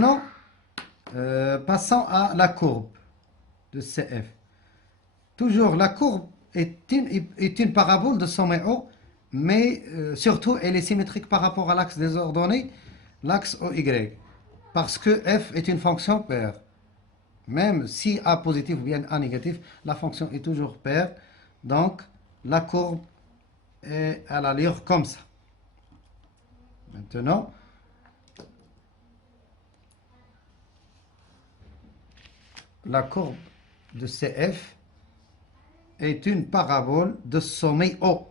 Maintenant, passons à la courbe de CF. Toujours, la courbe est une parabole de sommet haut, mais surtout, elle est symétrique par rapport à l'axe des ordonnées, l'axe OY, parce que f est une fonction paire. Même si A positif ou bien A négatif, la fonction est toujours paire. Donc, la courbe est à l'allure comme ça. Maintenant, la courbe de CF est une parabole de sommet haut.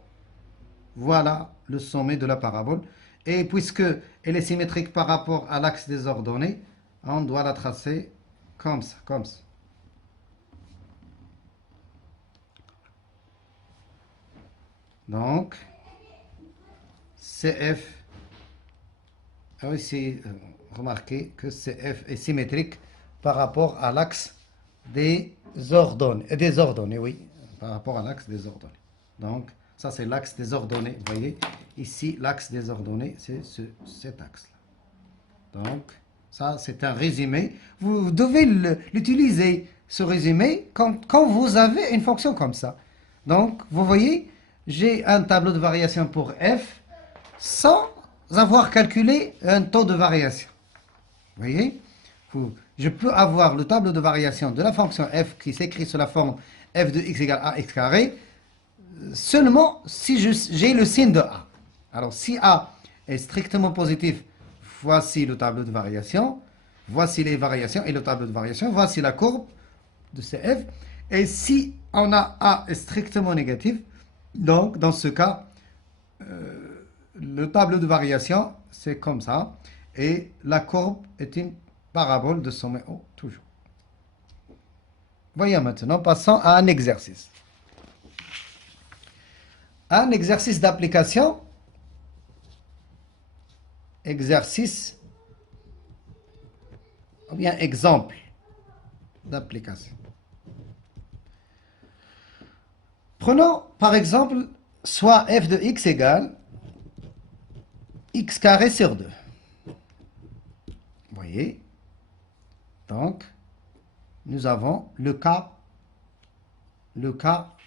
Voilà le sommet de la parabole. Et puisque elle est symétrique par rapport à l'axe des ordonnées, on doit la tracer comme ça, comme ça. Donc, CF, ici, remarquez que CF est symétrique par rapport à l'axe des ordonnées, oui, par rapport à l'axe des ordonnées. Donc, ça c'est l'axe des ordonnées, vous voyez, ici l'axe des ordonnées, c'est cet axe-là. Donc, ça c'est un résumé. Vous devez l'utiliser, ce résumé, quand vous avez une fonction comme ça. Donc, vous voyez, j'ai un tableau de variation pour f sans avoir calculé un taux de variation. Vous voyez, je peux avoir le tableau de variation de la fonction f qui s'écrit sous la forme f de x égale ax carré seulement si j'ai le signe de a. Alors si a est strictement positif, voici le tableau de variation, voici les variations et le tableau de variation, voici la courbe de CF. Et si on a a est strictement négatif, donc dans ce cas, le tableau de variation c'est comme ça et la courbe est une parabole de sommet haut toujours. Voyons maintenant, passons à un exercice. Un exercice d'application, exercice, ou bien exemple d'application. Prenons par exemple soit f de x égale x carré sur 2. Vous voyez? Donc, nous avons le cas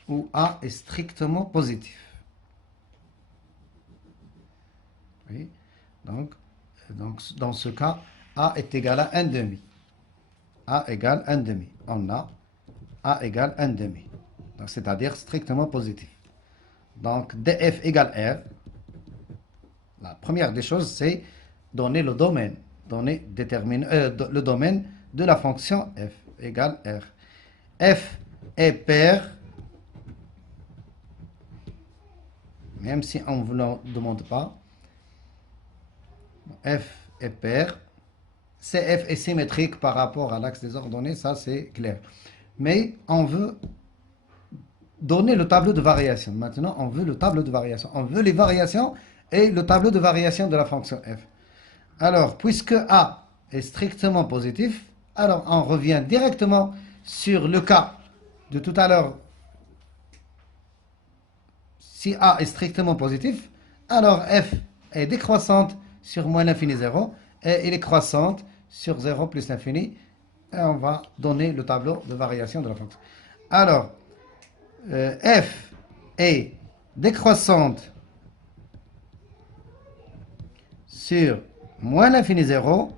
où a est strictement positif. Oui. Donc, dans ce cas, a est égal à 1 demi. A égale 1 demi. On a a égale 1 demi. C'est-à-dire strictement positif. Donc, df égale r. La première des choses, c'est donner le domaine. Le domaine de la fonction f égale r. F est paire, même si on ne vous le demande pas. F est paire. CF est symétrique par rapport à l'axe des ordonnées, ça c'est clair. Mais on veut donner le tableau de variation. Maintenant, on veut le tableau de variation. On veut les variations et le tableau de variation de la fonction f. Alors, puisque A est strictement positif, alors on revient directement sur le cas de tout à l'heure. Si A est strictement positif, alors f est décroissante sur moins l'infini 0 et il est croissante sur 0 plus l'infini. Et on va donner le tableau de variation de la fonction. Alors, f est décroissante sur moins l'infini 0.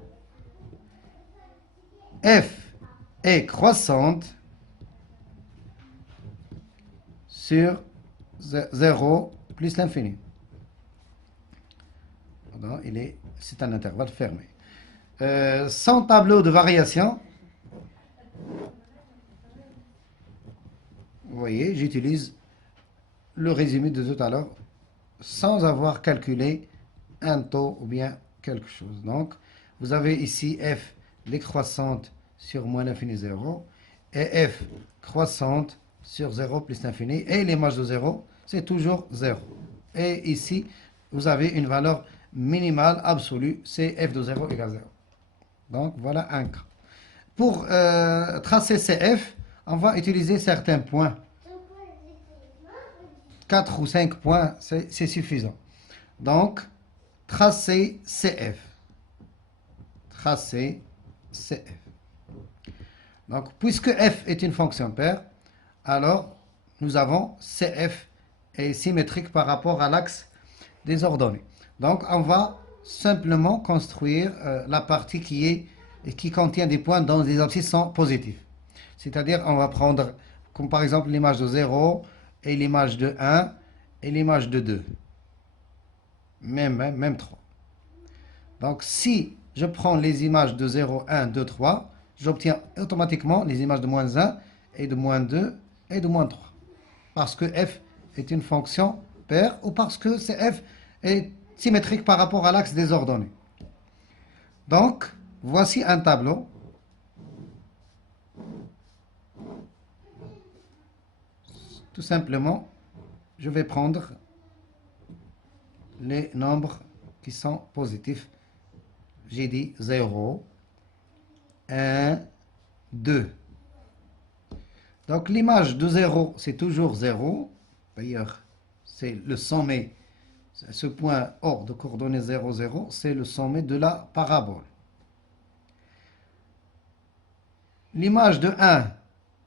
F est croissante sur 0 plus l'infini. C'est un intervalle fermé. Sans tableau de variation, vous voyez, j'utilise le résumé de tout à l'heure sans avoir calculé un taux ou bien quelque chose. Donc, vous avez ici f décroissante sur moins l'infini 0 et f croissante sur 0 plus l'infini et l'image de 0 c'est toujours 0. Et ici, vous avez une valeur minimale absolue, c'est f de 0 égale 0. Donc, voilà un cas. Pour tracer CF, on va utiliser certains points. 4 ou 5 points, c'est suffisant. Donc, tracer CF. Tracer CF. Donc, puisque f est une fonction paire, alors nous avons CF est symétrique par rapport à l'axe des ordonnées. Donc, on va simplement construire la partie qui contient des points dont les abscisses sont positifs. C'est-à-dire, on va prendre, comme par exemple, l'image de 0 et l'image de 1 et l'image de 2. Même 3. Donc, si je prends les images de 0, 1, 2, 3, j'obtiens automatiquement les images de moins 1 et de moins 2 et de moins 3. Parce que f est une fonction paire ou parce que f est symétrique par rapport à l'axe des ordonnées. Donc, voici un tableau. Tout simplement, je vais prendre les nombres qui sont positifs. J'ai dit 0, 1, 2. Donc l'image de 0, c'est toujours 0. D'ailleurs, c'est le sommet. Ce point hors de coordonnées 0, 0, c'est le sommet de la parabole. L'image de 1,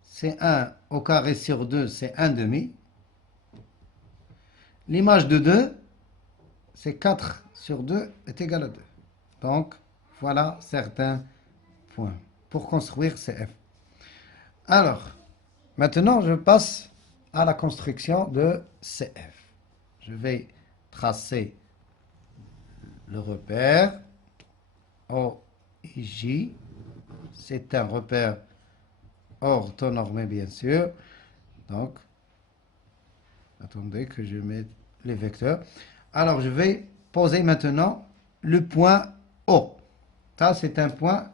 c'est 1 au carré sur 2, c'est 1 demi. L'image de 2, c'est 4 sur 2 est égal à 2. Donc, voilà certains points pour construire CF. Alors, maintenant, je passe à la construction de CF. Je vais tracer le repère OJ. C'est un repère orthonormé, bien sûr. Donc, attendez que je mette les vecteurs. Alors, je vais poser maintenant le point O. Ça, c'est un point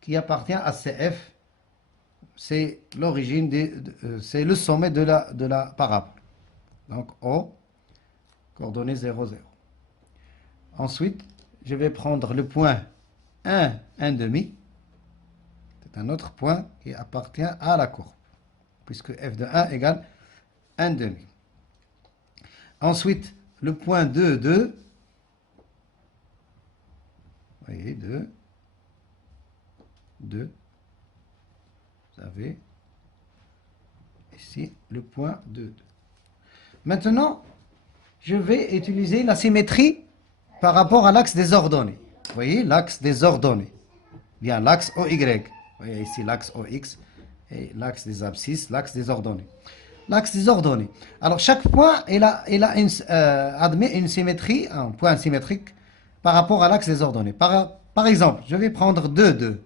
qui appartient à CF. C'est l'origine, c'est le sommet de la parabole. Donc, O, coordonnées 0, 0. Ensuite, je vais prendre le point 1, 1 demi. C'est un autre point qui appartient à la courbe, puisque f de 1 égale 1 demi. Ensuite, le point 2, 2. Vous voyez, 2. 2. Vous avez ici le point 2, 2. Maintenant, je vais utiliser la symétrie par rapport à l'axe des ordonnées. Vous voyez, l'axe des ordonnées. Bien, l'axe OY. Vous voyez ici l'axe OX et l'axe des abscisses, l'axe des ordonnées. L'axe des ordonnées. Alors, chaque point, admet une symétrie, un point symétrique par rapport à l'axe des ordonnées. Par exemple, je vais prendre 2, 2.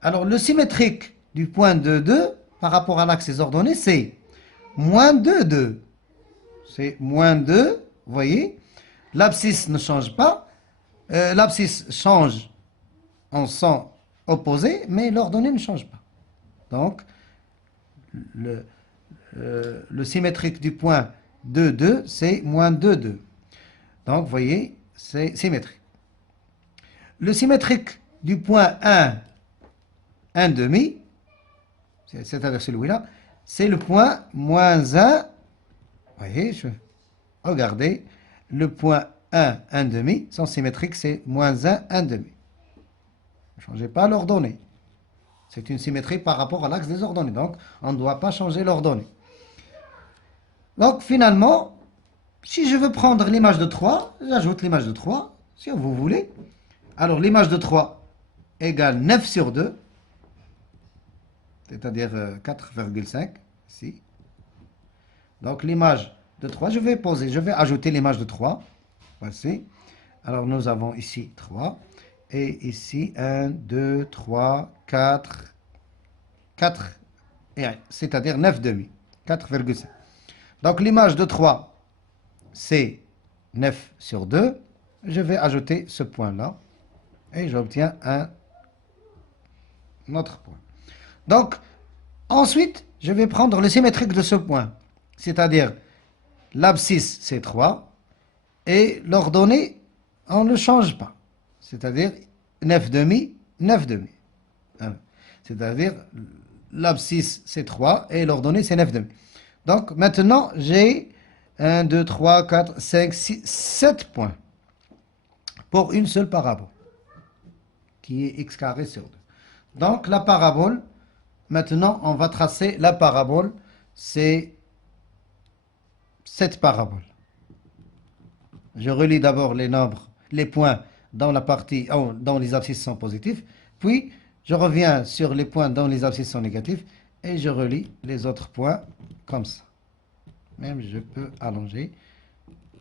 Alors, le symétrique du point 2, 2 par rapport à l'axe des ordonnées, c'est moins 2, 2. C'est moins 2, vous voyez. L'abscisse ne change pas. L'abscisse change en sens opposé, mais l'ordonnée ne change pas. Donc, le symétrique du point 2, 2, c'est moins 2, 2. Donc, vous voyez, c'est symétrique. Le symétrique du point 1, 1 demi, c'est-à-dire celui-là, c'est le point moins 1. Vous voyez, regardez, le point 1, 1 demi, son symétrique, c'est moins 1, 1 demi. Ne changez pas l'ordonnée. C'est une symétrie par rapport à l'axe des ordonnées. Donc, on ne doit pas changer l'ordonnée. Donc, finalement, si je veux prendre l'image de 3, j'ajoute l'image de 3, si vous voulez. Alors, l'image de 3 égale 9 sur 2, c'est-à-dire 4,5, ici. Donc, l'image de 3, je vais ajouter l'image de 3. Voici. Alors, nous avons ici 3. Et ici, 1, 2, 3, 4 et 1, c'est-à-dire 9 demi, 4,5. Donc, l'image de 3, c'est 9 sur 2. Je vais ajouter ce point-là et j'obtiens un autre point. Donc, ensuite, je vais prendre le symétrique de ce point, c'est-à-dire l'abscisse, c'est 3, et l'ordonnée, on ne change pas. C'est-à-dire 9 demi, 9 demi. C'est-à-dire l'abscisse c'est 3 et l'ordonnée c'est 9 demi. Donc maintenant j'ai 1, 2, 3, 4, 5, 6, 7 points pour une seule parabole qui est x carré sur 2. Donc la parabole, maintenant on va tracer la parabole, c'est cette parabole. Je relis d'abord les nombres, les points dans la partie dont les abscisses sont positifs, puis je reviens sur les points dont les abscisses sont négatifs et je relis les autres points comme ça. Même je peux allonger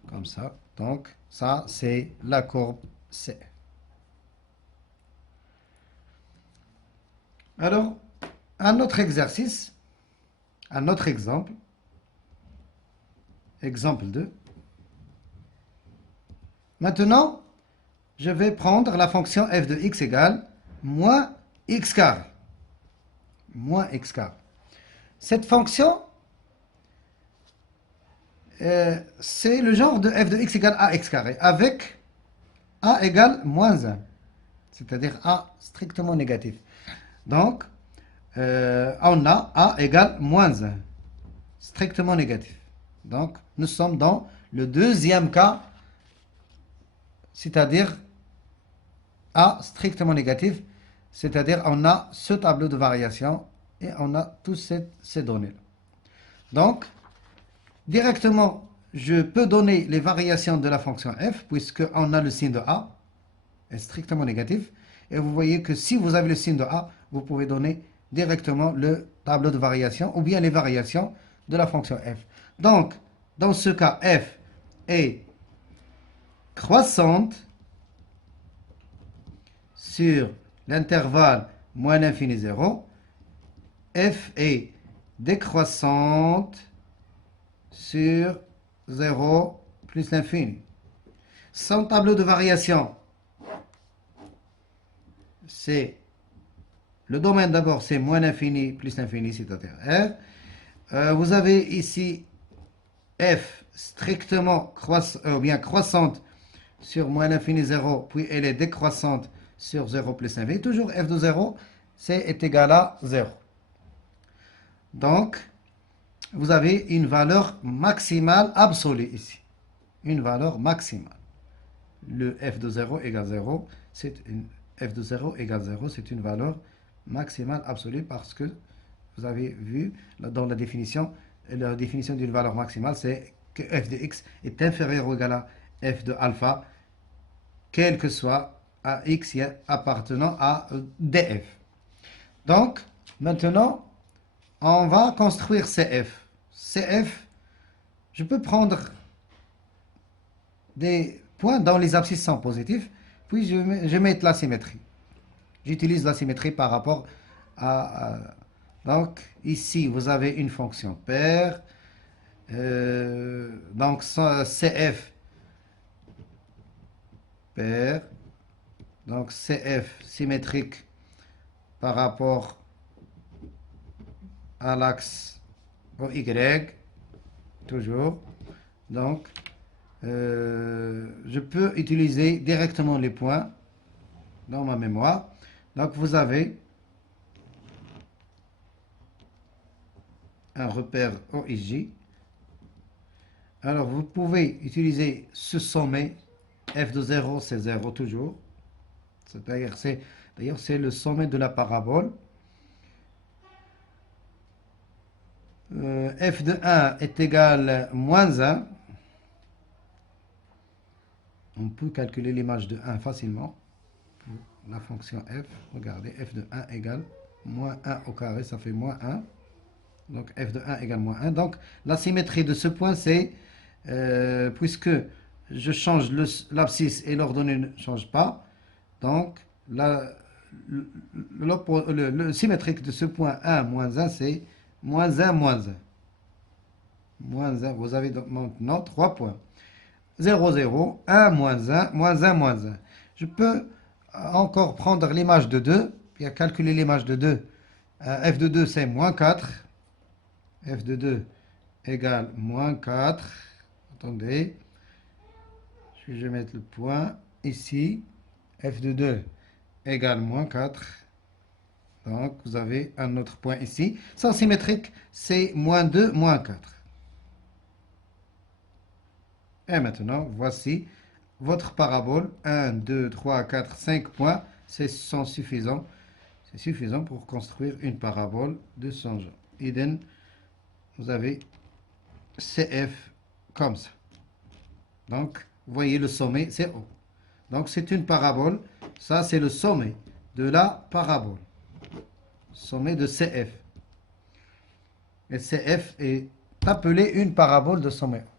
comme ça. Donc ça c'est la courbe C. Alors, un autre exercice, un autre exemple, exemple 2. Maintenant, je vais prendre la fonction f de x égale moins x carré. Moins x carré. Cette fonction, c'est le genre de f de x égale ax carré, avec a égale moins 1, c'est-à-dire a strictement négatif. Donc, on a a égale moins 1, strictement négatif. Donc, nous sommes dans le deuxième cas, c'est-à-dire a strictement négatif, c'est-à-dire on a ce tableau de variation et on a toutes ces données-là. Donc, directement, je peux donner les variations de la fonction f, puisqu'on a le signe de a, est strictement négatif. Et vous voyez que si vous avez le signe de a, vous pouvez donner directement le tableau de variation ou bien les variations de la fonction f. Donc, dans ce cas, f est croissante sur l'intervalle moins l'infini 0, f est décroissante sur 0 plus l'infini. Son tableau de variation, c'est le domaine d'abord, c'est moins l'infini plus l'infini, c'est-à-dire R. Vous avez ici f strictement bien croissante sur moins l'infini 0, puis elle est décroissante sur 0 plus l'infini. Toujours f de 0, est égal à 0. Donc, vous avez une valeur maximale absolue ici. Une valeur maximale. Le f de 0 égale 0, f de 0 égale 0, c'est une valeur maximale absolue parce que vous avez vu dans la définition d'une valeur maximale, c'est que f de x est inférieur ou égal à f de alpha, quel que soit à x appartenant à df. Donc, maintenant, on va construire CF. CF, je peux prendre des points dont les abscisses sont positifs, puis je mets la symétrie. J'utilise la symétrie par rapport à... Donc, ici, vous avez une fonction paire. Donc, CF paire. Donc, CF symétrique par rapport à l'axe Y, toujours. Donc, je peux utiliser directement les points dans ma mémoire. Donc, vous avez un repère OIJ. Alors, vous pouvez utiliser ce sommet. F de 0, c'est 0 toujours. D'ailleurs, c'est le sommet de la parabole. F de 1 est égal à moins 1. On peut calculer l'image de 1 facilement. La fonction f, regardez, f de 1 égale moins 1 au carré, ça fait moins 1. Donc f de 1 égale moins 1. Donc la symétrie de ce point, c'est, puisque je change l'abscisse et l'ordonnée ne change pas, donc le symétrique de ce point 1 moins 1, c'est moins 1 moins 1. Moins 1, vous avez donc maintenant 3 points. 0, 0, 1, moins 1, moins 1, moins 1. Je peux encore prendre l'image de 2, puis calculer l'image de 2. F de 2, c'est moins 4. F de 2 égale moins 4. Attendez. Je vais mettre le point ici. F de 2 égale moins 4. Donc, vous avez un autre point ici. Sans symétrique, c'est moins 2, moins 4. Et maintenant, voici votre parabole. 1, 2, 3, 4, 5 points. C'est sont suffisants. C'est suffisant pour construire une parabole de son genre. Idem, vous avez CF comme ça. Donc, vous voyez le sommet, c'est O. Donc, c'est une parabole. Ça, c'est le sommet de la parabole. Sommet de CF. Et CF est appelé une parabole de sommet O.